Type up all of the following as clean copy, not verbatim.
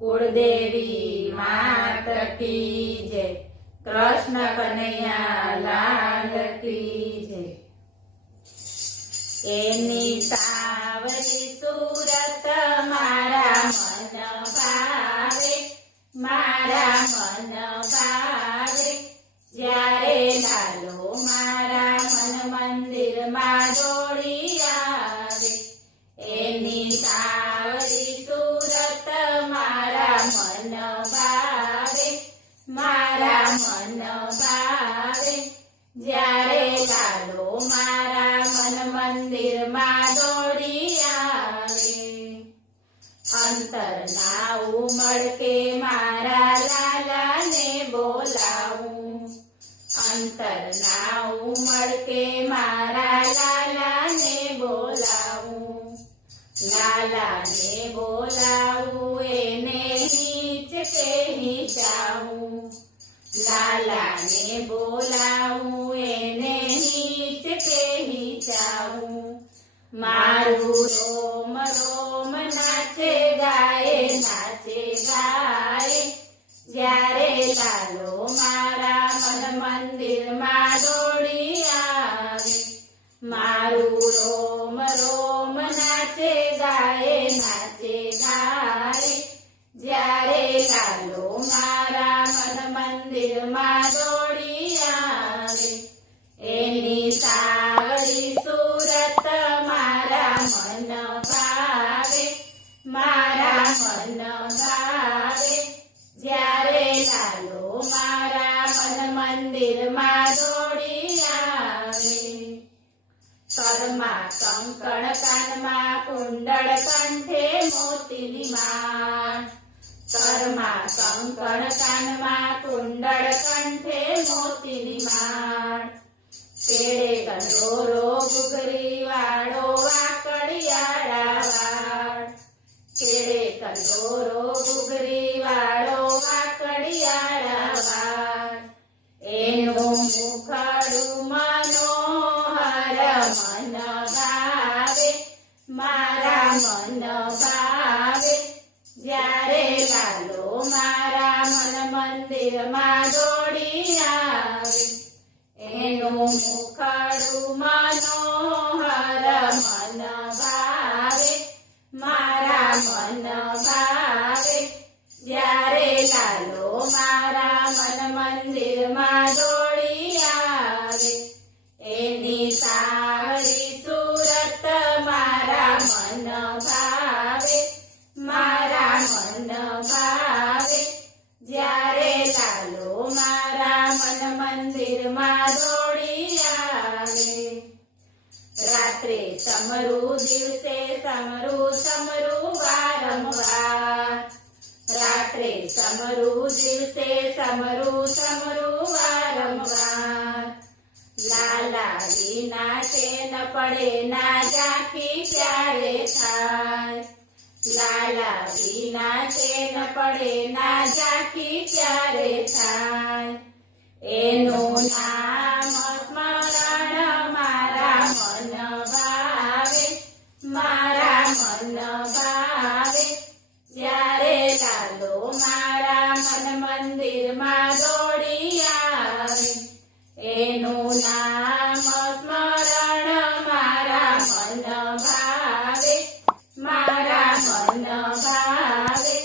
કુળદેવી માત કી જય, કૃષ્ણ કનૈયા લાલ કી જય। એની સાવરી સુરત મારા મન ભાવે, મારા મન ભાવે। જ્યારે લાલો મારા મન મંદિરમાં દોડી આવે, એની સાવરી સુરત મારા મન ભાવે, મારા મન ભાવે। જ્યારે લાલો મારા મન મંદિરમાં દોડી આવે, અંતરના ઉમળકે મારા લાલાને બોલાવું, અંતરના ઉમળકે મારા લાલાને બોલાવું, લાલાને બોલાવું એને હિંચકે હિંચાવું, લાલાને બોલાવું એને હિંચકે હિંચાવું। મારું રોમ રોમ નાચે ગાય, નાચે ગાય। જ્યારે લાલો મારા મન મંદિરમાં દોડી આવે, મારું રોમ રોમ નાચે ગાય, નાચે ગાય। જ્યારે લાલો મારા મન મંદિરમાં દોડી આવે, એની સાવરી સુરત મારા મન ભાવે, મારા મન ભાવે। જ્યારે લાલો મારા મન મંદિરમાં દોડી આવે, કરમાં કંકણ કાનમાં કુંડળ કંઠે મોતીની માળ, કરમાં કંકણ કાનમાં કુંડળ કંઠે મોતીની માળ। કેળે કંદોરો ઘૂઘરી વાળો વાકડિયાળા વાળ, કેળે કંદોરો ઘૂઘરી વાળો વાકડિયાળા વાળ। એનું મુખડું મનોહર મન ભાવે, મારા મન ભાવે। જ્યારે લાલો મારા મન મંદિરમાં દોડી આવે, એનું મુખડું મનોહર મન ભાવે, મારા મન ભાવે। જ્યારે લાલો મારા મન મંદિરમાં દોડી આવે, એની સાવરી સુરત મારા મન ભાવે, મારા મન ભાવે। જ્યારે લાલો મારા મન મંદિરમાં દોડી આવે, રાત્રે સમરું દિવસે સમરું સમરું વારંવાર, રાત્રે સમરું દિવસે સમરું સમરું વારંવાર। લાલા વિના ચેન પડે ના ઝાંખી ક્યારે થાય, લાલા વિના ચેન પડે ના ઝાંખી ક્યારે થાય। એનું નામ સ્મરણ મારા મન ભાવે, મારા મન ભાવે। જ્યારે લાલો મારા મન મંદિરમાં દોડી આવે, એનું નામ સ્મરણ મારા મન ભાવે, મારા મન ભાવે।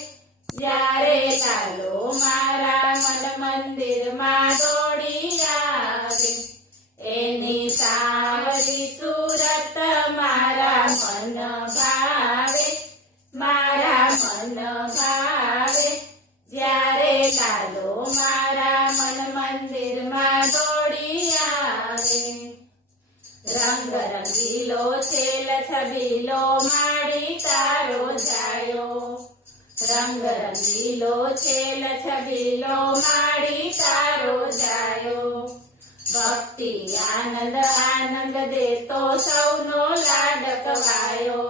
જ્યારે લાલો મારા મન મંદિરમાં દોડી આવે, એની સાવરી સુરત મારા મન ભાવે, મારા મન ભાવે। જ્યારે લાલો મારા મન મંદિરમાં દોડી આવે, રંગ રંગીલો છેલ છબીલો માડી તારો જાયો, રંગ રંગીલો છેલ છબીલો માડી તારો જાયો। ભક્તિ આનંદ આનંદ દેતો સૌનો લાડકવાયો,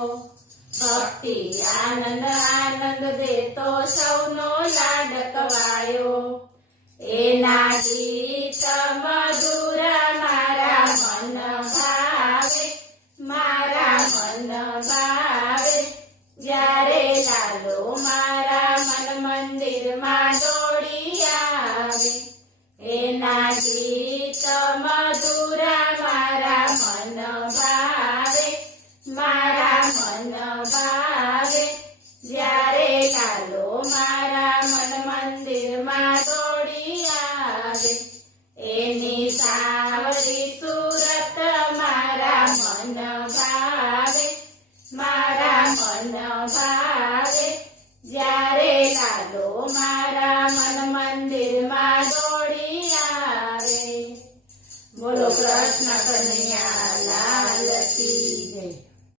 ભક્તિ આનંદ આનંદ દેતો સૌનો લાડકવાયો। એના ગીત મધુર મારા મન ભાવે, મારા મન ભાવે। જ્યારે લાલો મારા મન મધુરા મારા મન ભાવે, મારા મન ભાવે. જ્યારે લાલો મારા મન મંદિરમાં